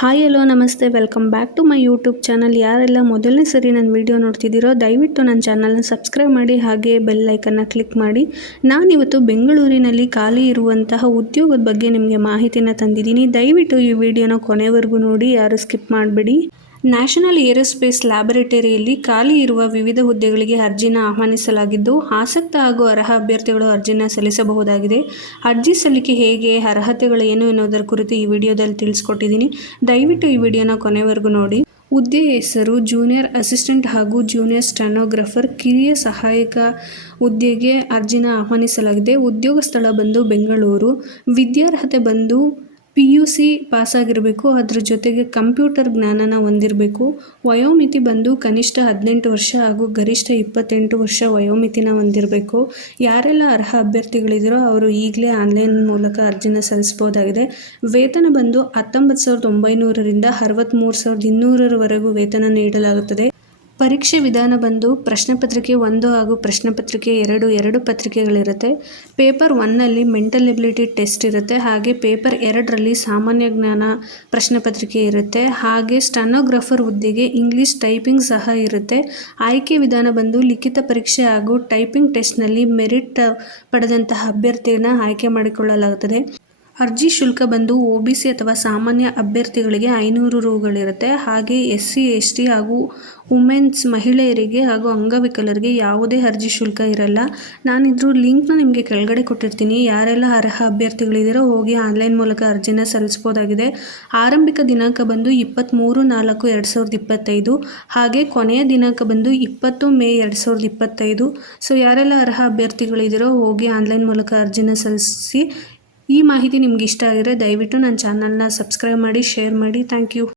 Hi, hello, ನಮಸ್ತೆ, welcome back to my YouTube channel. ಯಾರೆಲ್ಲ ಮೊದಲನೇ ಸರಿ ನನ್ನ ವಿಡಿಯೋ ನೋಡ್ತಿದ್ದೀರೋ, ದಯವಿಟ್ಟು ನನ್ನ ಚಾನಲ್ನ ಸಬ್ಸ್ಕ್ರೈಬ್ ಮಾಡಿ, ಹಾಗೆ ಬೆಲ್ ಐಕನ್ನ ಕ್ಲಿಕ್ ಮಾಡಿ. ನಾನಿವತ್ತು ಬೆಂಗಳೂರಿನಲ್ಲಿ ಖಾಲಿ ಇರುವಂತಹ ಉದ್ಯೋಗದ ಬಗ್ಗೆ ನಿಮಗೆ ಮಾಹಿತಿನ ತಂದಿದ್ದೀನಿ. ದಯವಿಟ್ಟು ಈ ವಿಡಿಯೋನ ಕೊನೆವರೆಗೂ ನೋಡಿ, ಯಾರು ಸ್ಕಿಪ್ ಮಾಡಬೇಡಿ. ನ್ಯಾಷನಲ್ ಏರೋಸ್ಪೇಸ್ ಲ್ಯಾಬೊರೇಟರಿಯಲ್ಲಿ ಖಾಲಿ ಇರುವ ವಿವಿಧ ಹುದ್ದೆಗಳಿಗೆ ಅರ್ಜಿನ ಆಹ್ವಾನಿಸಲಾಗಿದ್ದು, ಆಸಕ್ತ ಹಾಗೂ ಅರ್ಹ ಅಭ್ಯರ್ಥಿಗಳು ಅರ್ಜಿನ ಸಲ್ಲಿಸಬಹುದಾಗಿದೆ. ಅರ್ಜಿ ಸಲ್ಲಿಕೆ ಹೇಗೆ, ಅರ್ಹತೆಗಳು ಏನು ಎನ್ನುವುದರ ಕುರಿತು ಈ ವಿಡಿಯೋದಲ್ಲಿ ತಿಳಿಸ್ಕೊಟ್ಟಿದ್ದೀನಿ. ದಯವಿಟ್ಟು ಈ ವಿಡಿಯೋನ ಕೊನೆವರೆಗೂ ನೋಡಿ. ಹುದ್ದೆ ಹೆಸರು, ಜೂನಿಯರ್ ಅಸಿಸ್ಟೆಂಟ್ ಹಾಗೂ ಜೂನಿಯರ್ ಸ್ಟೆನೋಗ್ರಫರ್, ಕಿರಿಯ ಸಹಾಯಕ ಹುದ್ದೆಗೆ ಅರ್ಜಿನ ಆಹ್ವಾನಿಸಲಾಗಿದೆ. ಉದ್ಯೋಗ ಸ್ಥಳ ಬಂದು ಬೆಂಗಳೂರು, ವಿದ್ಯಾರ್ಹತೆ ಬಂದು ಪಿ ಯು ಸಿ ಪಾಸಾಗಿರಬೇಕು, ಅದ್ರ ಜೊತೆಗೆ ಕಂಪ್ಯೂಟರ್ ಜ್ಞಾನನ ಹೊಂದಿರಬೇಕು. ವಯೋಮಿತಿ ಬಂದು ಕನಿಷ್ಠ ಹದಿನೆಂಟು ವರ್ಷ ಹಾಗೂ ಗರಿಷ್ಠ ಇಪ್ಪತ್ತೆಂಟು ವರ್ಷ ವಯೋಮಿತಿನ ಹೊಂದಿರಬೇಕು. ಯಾರೆಲ್ಲ ಅರ್ಹ ಅಭ್ಯರ್ಥಿಗಳಿದ್ದೀರೋ ಅವರು ಈಗಲೇ ಆನ್ಲೈನ್ ಮೂಲಕ ಅರ್ಜಿನ ಸಲ್ಲಿಸ್ಬೋದಾಗಿದೆ ವೇತನ ಬಂದು ಹತ್ತೊಂಬತ್ತು ಸಾವಿರದ ಒಂಬೈನೂರರಿಂದ ಅರವತ್ತ್ಮೂರು ಸಾವಿರದ ಇನ್ನೂರರವರೆಗೂ ವೇತನ ನೀಡಲಾಗುತ್ತದೆ. ಪರೀಕ್ಷೆ ವಿಧಾನ ಬಂದು ಪ್ರಶ್ನೆ ಪತ್ರಿಕೆ ಒಂದು ಹಾಗೂ ಪ್ರಶ್ನೆ ಪತ್ರಿಕೆ ಎರಡು ಎರಡು ಪತ್ರಿಕೆಗಳಿರುತ್ತೆ. ಪೇಪರ್ ಒನ್ನಲ್ಲಿ ಮೆಂಟಲ್ ಎಬಿಲಿಟಿ ಟೆಸ್ಟ್ ಇರುತ್ತೆ. ಹಾಗೆ ಪೇಪರ್ ಎರಡರಲ್ಲಿ ಸಾಮಾನ್ಯ ಜ್ಞಾನ ಪ್ರಶ್ನೆ ಪತ್ರಿಕೆ ಇರುತ್ತೆ. ಹಾಗೆ ಸ್ಟನೋಗ್ರಾಫರ್ ಹುದ್ದೆಗೆ ಇಂಗ್ಲೀಷ್ ಟೈಪಿಂಗ್ ಸಹ ಇರುತ್ತೆ. ಆಯ್ಕೆ ವಿಧಾನ ಬಂದು ಲಿಖಿತ ಪರೀಕ್ಷೆ ಹಾಗೂ ಟೈಪಿಂಗ್ ಟೆಸ್ಟ್ನಲ್ಲಿ ಮೆರಿಟ್ ಪಡೆದಂತಹ ಅಭ್ಯರ್ಥಿಯನ್ನು ಆಯ್ಕೆ ಮಾಡಿಕೊಳ್ಳಲಾಗುತ್ತದೆ. ಅರ್ಜಿ ಶುಲ್ಕ ಬಂದು ಒ ಬಿ ಸಿ ಅಥವಾ ಸಾಮಾನ್ಯ ಅಭ್ಯರ್ಥಿಗಳಿಗೆ ಐನೂರು ರುಗಳಿರುತ್ತೆ. ಹಾಗೆ ಎಸ್ ಸಿ ಎಸ್ ಟಿ ಹಾಗೂ ವುಮೆನ್ಸ್ ಮಹಿಳೆಯರಿಗೆ ಹಾಗೂ ಅಂಗವಿಕಲರಿಗೆ ಯಾವುದೇ ಅರ್ಜಿ ಶುಲ್ಕ ಇರಲ್ಲ. ನಾನಿದ್ರು ಲಿಂಕ್ನ ನಿಮಗೆ ಕೆಳಗಡೆ ಕೊಟ್ಟಿರ್ತೀನಿ. ಯಾರೆಲ್ಲ ಅರ್ಹ ಅಭ್ಯರ್ಥಿಗಳಿದ್ದೀರೋ ಹೋಗಿ ಆನ್ಲೈನ್ ಮೂಲಕ ಅರ್ಜಿನ ಸಲ್ಲಿಸ್ಬೋದಾಗಿದೆ. ಆರಂಭಿಕ ದಿನಾಂಕ ಬಂದು ಇಪ್ಪತ್ತ್ಮೂರು ನಾಲ್ಕು ಎರಡು ಸಾವಿರದ ಇಪ್ಪತ್ತೈದು. ಹಾಗೆ ಕೊನೆಯ ದಿನಾಂಕ ಬಂದು ಇಪ್ಪತ್ತು ಮೇ ಎರಡು ಸಾವಿರದ ಇಪ್ಪತ್ತೈದು. ಸೊ, ಯಾರೆಲ್ಲ ಅರ್ಹ ಅಭ್ಯರ್ಥಿಗಳಿದ್ದೀರೋ ಹೋಗಿ ಆನ್ಲೈನ್ ಮೂಲಕ ಅರ್ಜಿನ ಸಲ್ಲಿಸಿ ಈ ಮಾಹಿತಿ ನಿಮ್ಗೆ ಇಷ್ಟ ಆಗಿದ್ರೆ ದಯವಿಟ್ಟು ನನ್ನ ಚಾನಲ್ನ ಸಬ್ಸ್ಕ್ರೈಬ್ ಮಾಡಿ ಶೇರ್ ಮಾಡಿ. Thank you